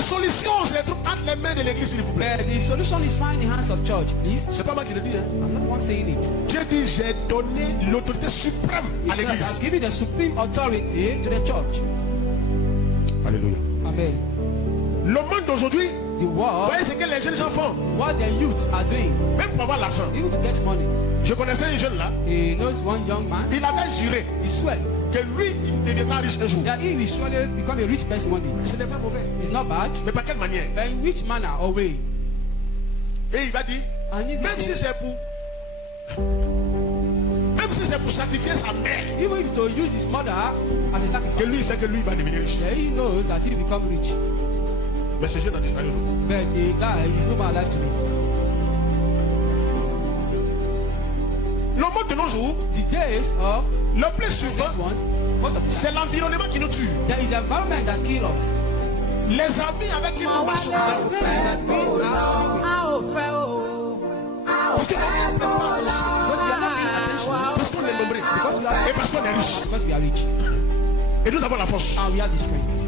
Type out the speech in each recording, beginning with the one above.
La solution se trouve entre les mains de l'église, s'il vous plaît. The solution is found in the hands of church, please. C'est pas moi qui le dis. Hein. I'm not the one saying it. Dieu dit, j'ai donné l'autorité suprême à He said, l'église. I've given the supreme authority to the church. Alléluia. Amen. Le monde d'aujourd'hui, The vous world, voyez ce que les jeunes gens font, what the youths are doing, même pour avoir l'argent. even to get money. Je connaissais un jeune là, He knows one young man, il avait juré he swear que lui, il deviendra riche un jour. that he will surely become a rich person one day. Ce n'est pas mauvais. It's not bad, Mais par quelle manière? but in which manner or way? Et il va dire, And if même he si say, c'est pour sacrifier sa mère, even if to use his mother as a que sacrifice, lui, il sait que lui va devenir riche. then he knows that he will become rich. Mais ce jeune a disparu aujourd'hui. But the guy is no more alive today. Le monde de nos jours, The days of le plus the souvent, ones, most of the time, c'est l'environnement qui nous tue. there is environment that kills us. Les amis avec qui nous marchons. Friends that we are with. Parce qu'on ne prend pas attention. Because we are not paying attention. Parce qu'on est nombreux. Because we are Et parce qu'on est riche. because we are rich Et nous avons la force. and we have the strength.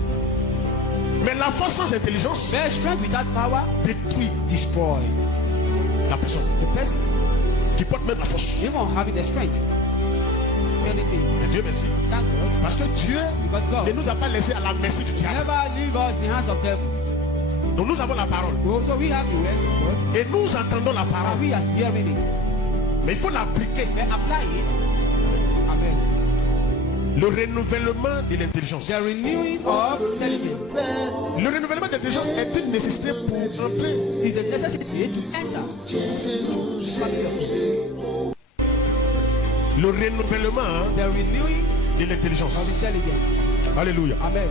Mais la force sans intelligence But strength without power détruit destroy la personne the person. qui porte même la force. Even having the strength. Many Et things. Dieu merci. Thank God. Parce que Dieu Because ne God nous a pas laissé à la merci du diable. never leave us in the hands of devil. Donc nous avons la parole. So we have the words of God Et nous entendons la parole. and we are hearing it. Mais il faut l'appliquer. Then apply it. Amen. Le renouvellement de l'intelligence. The renewing of intelligence Le renouvellement de l'intelligence est une nécessité pour entrer. is a necessity to enter. Le renouvellement The renewing de of l'intelligence. intelligence. Alléluia. Amen.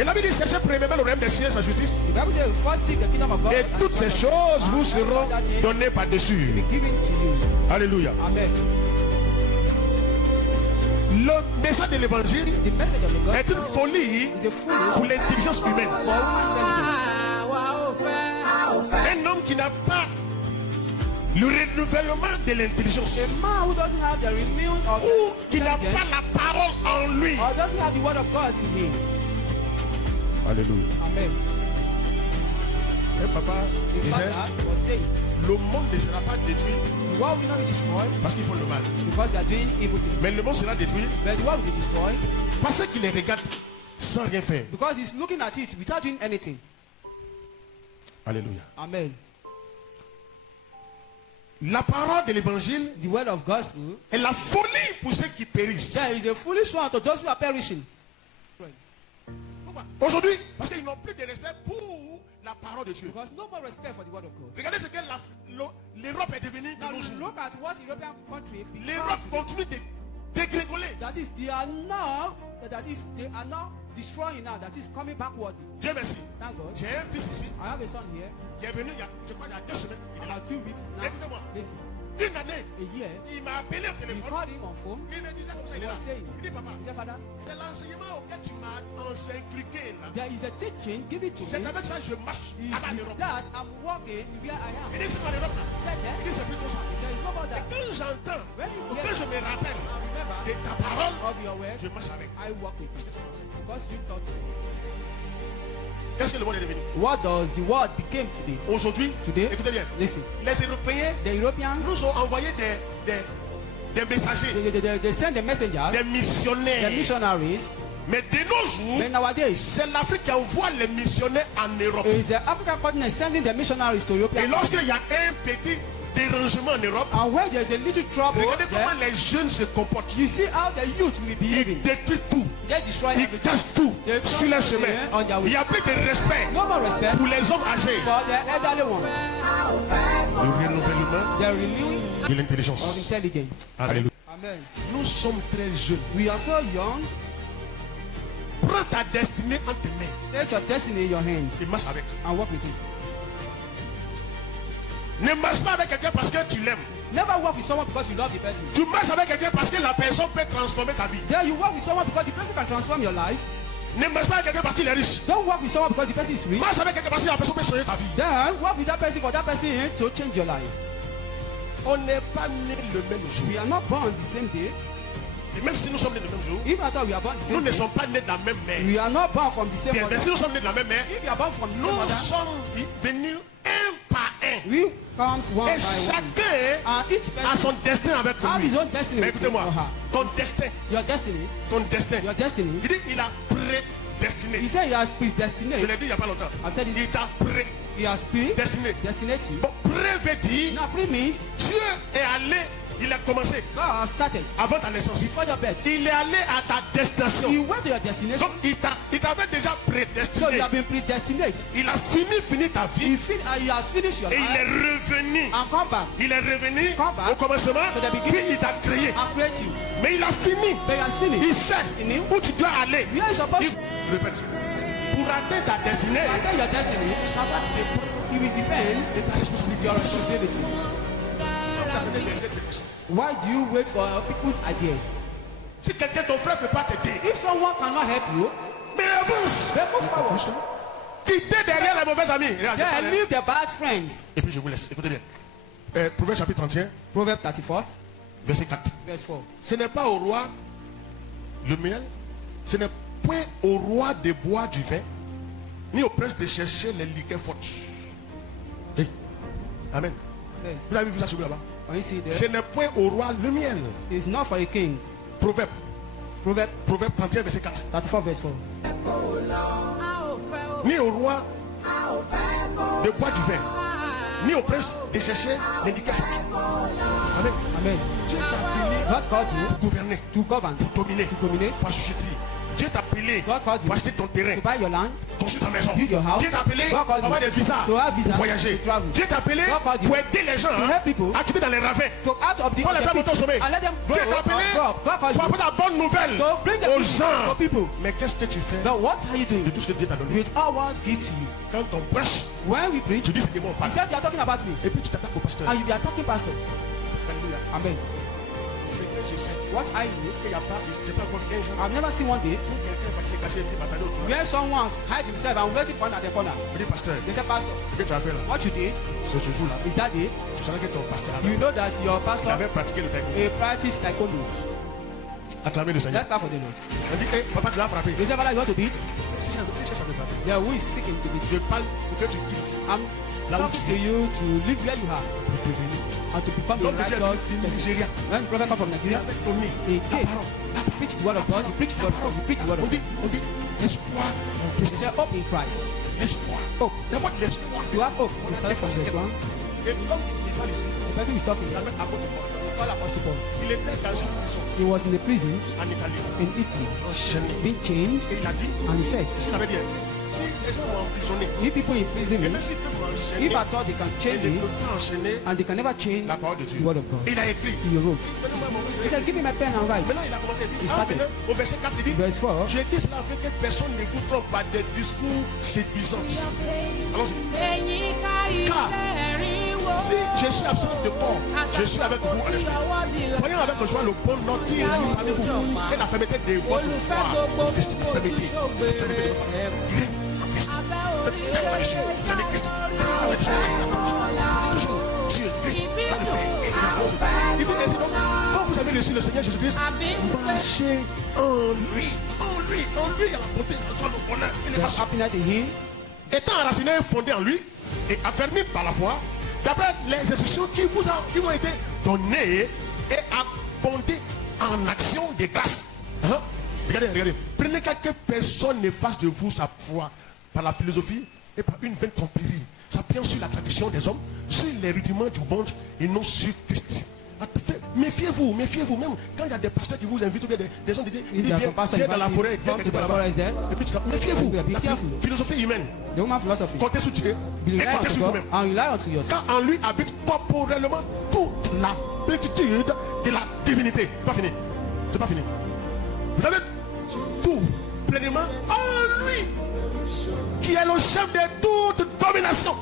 Et la Bible dit, cherchez premièrement le royaume des cieux et sa justice. The Bible says, first seek the kingdom of God. Et and toutes his ces righteousness, choses vous and seront all that things données par-dessus. will be given to you. Alléluia. Amen. Le message de l'évangile The message of the est une gospel folie is a foolish pour l'intelligence humaine. for human intelligence. Un homme qui n'a pas le renouvellement de l'intelligence, A man who doesn't have the renewing of ou qui n'a intelligence pas la parole en lui. or doesn't have the word of God in him. Alléluia. Amen. Un papa The disait, father was saying, le monde ne sera pas détruit the world will not be destroyed parce qu'ils font le mal. because they are doing evil things. Mais le monde sera détruit But the world will be destroyed parce qu'il les regarde sans rien faire. because he's looking at it without doing anything. Alléluia. Amen. La parole de l'évangile The word of gospel, est la folie pour ceux qui périssent. there is a foolish one to those who are perishing. Pourquoi? Aujourd'hui, parce qu'ils n'ont plus de respect pour la parole de Dieu. Because no more respect for the word of God. Regardez ce que l'Europe est devenue de Now nos jours. look at what European country L'Europe continue de dégringoler. that is they are now destroying now, that is coming backward. Dieu merci. Thank God. J'ai un fils ici I have a son here qui est venu je crois, il y a 2 semaines. Il est là. about 2 weeks now. Écoutez-moi. Listen, Une année, a year, il m'a appelé au we téléphone. called him on phone. Il me disait comme ça, il He est là. was saying, Il dit, papa, he said, Father, c'est l'enseignement auquel tu m'as inculqué là. there is a teaching given to C'est me. avec ça que je marche Is à with l'Europe. that I'm walking where I am. Il dit, c'est pas l'Europe là. He said Il that. dit, c'est plutôt ça. He said, it's not about Et that. quand j'entends, When you ou hear quand je me rappelle remember de ta parole, of your word, je marche avec. I walk with it. Because you taught me. Qu'est-ce que le monde est devenu? What does the world became today? Aujourd'hui, Today, écoutez bien, listen, les Européens the Europeans, nous ont envoyé des messagers, they send the messengers, des the missionnaires. missionaries. Mais de nos jours, But nowadays, c'est l'Afrique qui envoie les missionnaires en Europe. is the African continent sending the missionaries to Europe. Et lorsqu'il y a un petit dérangement en Europe, And where there's a little trouble, regardez there, comment les jeunes se comportent. you see how the youth will be Ils behaving. détruisent tout. They destroy Ils everything. cassent tout They sur leur chemin. on their Il way. n'y a plus de respect No more respect pour les hommes âgés. for the elderly one. Le renouvellement The renewing de of l'intelligence. intelligence. Alléluia. Amen. Nous sommes très jeunes. We are so young. Prends ta destinée entre tes mains Take your destiny in your hands et marche avec. and walk with it. Ne marche pas avec quelqu'un parce que tu l'aimes. Never walk with someone because you love the person. Tu marches avec quelqu'un parce que la personne peut transformer ta vie. There you walk with someone because the person can transform your life. Ne marche pas avec quelqu'un parce qu'il est riche. Don't walk with someone because the person is rich. Marche avec quelqu'un parce que la personne peut changer ta vie. Then walk with that person for that person to change your life. On n'est pas né le même jour. We are not born the same day. Et même si nous sommes nés le même jour, If I thought we are born the nous same ne day, sommes pas nés de la même mère. we are not born from the same Bien, mais mother. si nous sommes nés de la même mère, If we are born from the same nous mother, sommes venus un par un. we comes one Et by one. chacun And each a person son destin avec have lui. his own destiny. Mais with him écoutez-moi, or her. ton destin, Your destiny, ton destin. your destiny. Il dit, il a prédestiné. He said he has Je l'ai predestinated. dit il n'y a pas longtemps. I've said it. Il t'a He has prédestiné. predestinated you. Bon, prévédi, Now, pre means Dieu est allé, il a commencé God has started avant ta naissance. before your birth. Il est allé à ta destination. He went to your destination. Donc il t'avait déjà So you prédestiné. have been predestinated. Il a fini ta vie He has finished your et il life est revenu. and come back Il est revenu Come back au commencement, to the beginning. puis il t'a créé. and create you. Mais il a fini. But he has finished. Il sait In him. où tu dois aller. Where are you supposed Il, to répète. Pour atteindre ta destinée, attain your destiny? ça va dépendre It will depend de ta responsabilité. your responsibility. Donc, tu as donné les aides. Why do you wait for people's idea? Si quelqu'un, ton frère, ne peut pas t'aider, If someone cannot help you, mais avance. then move forward. Quittez derrière les mauvais amis. Regarde, je Then parle. leave the bad friends. Et puis je vous laisse. Écoutez bien. Proverbe chapitre 31, Proverbs 31st, verset 4. verse 4. Ce n'est pas au roi le miel, ce n'est point au roi de boire du vin, ni au prince de chercher les liqueurs fortes. Hey. Amen. Hey, Vous avez vu ça sur là-bas? can you see Ce there? n'est point au roi le miel. It's not for a king. Proverbe, Proverbs Proverbe 31, verset 4. 34, verse 4. Ni au roi de boire du vin, ni au prince de chercher les liqueurs fortes. Amen. Amen. Dieu t'a appelé God called you pour gouverner, to govern, pour dominer, to dominate, pour acheter. Dieu t'a appelé God called pour you acheter ton terrain, to buy your land, construire ta maison. build your house. Dieu t'a appelé God pour called avoir you des visas, to have visa, pour voyager. to travel. Dieu t'a appelé God called you pour aider les gens to help people, à quitter dans les ravins. to out of the, Pour les faire monter au sommet. and let them go. Dieu t'a appelé God called pour you apporter la bonne nouvelle to bring the aux people, gens. to people. Mais qu'est-ce que tu fais But what are you de doing tout ce que Dieu t'a donné? with all what He to you? Quand on prêche, When we preach, tu dis c'est des mots He said they are talking about me, et puis tu t'attaques au pasteur. and you be attacking pastor. Alléluia. Amen. C'est que je sais What I know, qu'il n'y a pas, j'ai pas encore un jour I've never seen one day où quelqu'un va se cacher et puis m'attendre au tournoi. where someone hide himself and waiting for at the corner. Je dis pasteur, They say, Pastor, ce que tu as fait là, what you did c'est ce jour-là. is that day Tu savais que ton pasteur you avait, know that your il pastor avait pratiqué le taekwondo. practice taekwondo. Acclamez le Seigneur. Let's start for the Lord. On dit, hey, papa, tu l'as frappé. They say, Father, you want to beat? Si je cherche à me frapper, Yeah, who is sick in the beat? je parle pour que tu quittes I'm Là où talking tu to es. you to live where you are pour devenir. and to become a L'homme de Dieu righteous est venu du person. Nigeria. When the prophet come from Il Nigeria, avait donné he la came, parole. he preached the word of God, he preached the word of God, he preached the word On of dit, God. on dit, espoir en He Christ. said, hope in Christ. Espoir. Hope. D'avoir de l'espoir. You have hope. We start from verse 1. Et l'homme qui parle ici, The person who is talking il is avait apôtre Paul. called Apostle Paul. Il était dans une prison He was in the prison en Italie, in Italy, enchaîné. being chained, Et il a dit, and he said, ce qu'il avait dit, si les gens m'ont emprisonné, if people imprison et même me, s'ils peuvent m'enchaîner, if I thought they can ils change ne me, peuvent pas enchaîner and they can never change la parole de the Dieu. word of God. Il a écrit. He wrote. Donnez-moi mon He livre. said, give me my pen and write. Maintenant, il a commencé. He En started. venant au verset 4, il dit, Verse 4. j'ai dit cela afin que personne ne vous trompe par des discours séduisants. Allons-y. Car si je suis absent de corps, je suis avec vous en esprit. Voyons avec joie le bon nom qui est parmi vous et la fermeté de votre foi en Christ. Fermeté. Il est en Christ. Ferme là-dessus. Ferme Christ. Ferme là-dessus. Toujours sur Christ. Tu dois le faire. Il vous dit donc, quand vous avez reçu le Seigneur Jésus-Christ, marchez en lui. En lui. En lui, il y a la beauté, la joie, le bonheur et There's l'élévation. happiness in him. Étant enraciné et fondé en lui et affermi par la foi, d'après les instructions qui vous ont été données et abondées en action de grâce. Hein? Regardez. Prenez que personne ne fasse de vous sa foi par la philosophie et par une vaine tromperie, s'appuyant sur la tradition des hommes, sur les rudiments du monde et non sur Christ. Méfiez-vous, même quand il y a des pasteurs qui vous invitent ou bien des gens qui disent If there's some pastor viens dans la inviting forêt, you, viens come to quelque the part là-bas. forest there. Et puis tu dis, méfiez-vous, Be la careful. philosophie humaine, The human philosophy. comptez sur Dieu Be et rely comptez unto sur God vous-même. and rely unto yourself. Car en lui habite corporellement toute la plénitude de la divinité. C'est pas fini. C'est pas fini. Vous avez tout pleinement en lui, qui est le chef de toute domination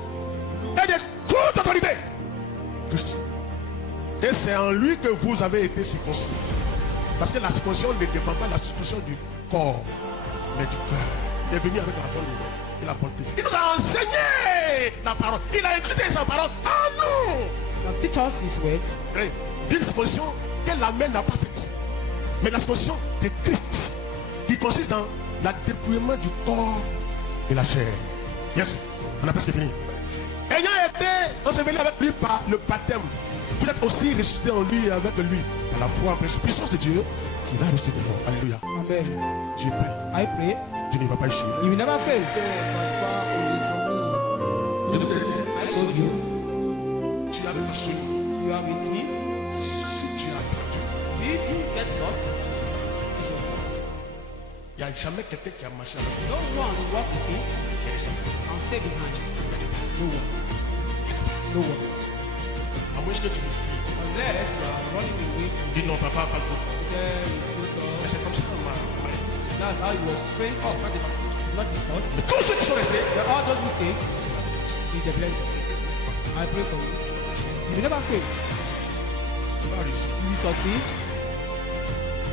et de toute autorité. Christ. Et c'est en lui que vous avez été circoncis. Parce que la circoncision ne dépend pas de la circoncision du corps, mais du cœur. Il est venu avec la bonne nouvelle et la bonté. Il nous a enseigné la parole. Il a écrit sa parole en nous. Now teach us his words. D'une disposition que la main n'a pas faite. Mais la circoncision de Christ, qui consiste dans le dépouillement du corps et la chair. Yes, on a presque fini. Ayant été enseveli avec lui par le baptême, vous êtes aussi ressuscité en lui et avec lui, par la foi en la puissance de Dieu, qui va ressusciter de l'homme. Alléluia. Amen. Je prie. I pray. Dieu ne va pas échouer. You will never fail. I told you. Tu as reçu. You are with me. Si tu as perdu, If you get lost, it's your fault. il n'y a jamais quelqu'un qui a marché avec No one will walk with you qui est resté. and stay behind. No one. No one. À moins que tu me fuis. Unless you are running away from Dis non, papa, pas trop fort. He said it's too Mais tough. c'est comme ça qu'on m'a parlé. That's how he was praying up. Pas de ma faute. It's not his fault. Mais tous ceux qui sont restés, All those mistakes is the blessing. I pray for you. You will never fail. tu vas réussir. You will succeed.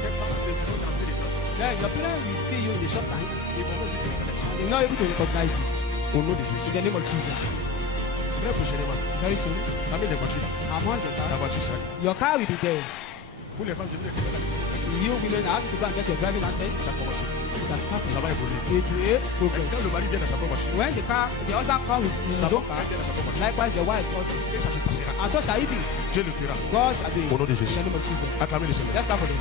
Tes parents devront t'amener les gens. Then your parents will see you in a short time. Ils vont même te reconnaître. They're not able to recognize you. Au nom de In Jésus. the name of Jesus. Très prochainement, Very soon, amène les voitures. amongst the La cars, voiture sera là. your car will be there. Pour les femmes, je vais les faire là. You women have to go and get your driving license. Ça a commencé. It has started. Ça va évoluer. It will Et progress. quand le mari vient dans sa propre voiture, When the husband comes with his sa own femme car, vient dans sa propre voiture. likewise your wife also. Et ça se passera. And so shall it be. Dieu le fera. God shall do it. Au nom de In Jésus. the name of Jesus. Acclamez le Seigneur. Let's start for them.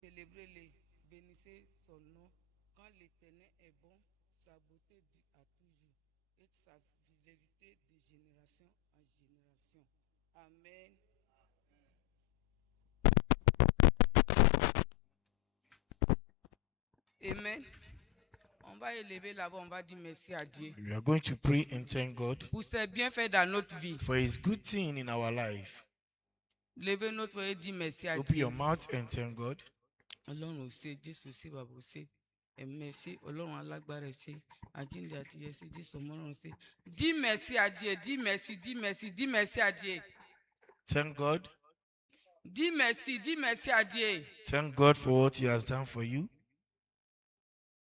Célébrez-les, bénissez son nom, quand l'Éternel est bon, sa beauté dure à toujours, et sa fidélité de génération en génération. Amen. Amen. On va élever là-bas, on va dire merci à Dieu. We are going to pray and thank God Pour ses bienfaits dans notre vie. for His good thing in our life. Levez notre voix et dis merci à Open Dieu. your mouth and thank God. Ọlọ́run ò ṣe Jésù sí bàbá ò ṣe ẹ̀mí ṣe Ọlọ́run alágbára ṣe àjíǹde àti ẹ̀sìn Jésù ọmọlọ́run ṣe dí mẹ́sì àdìẹ dí mẹ́sì àdìẹ Thank God. dí mẹ́sì àdìẹ Thank God for what He has done for you.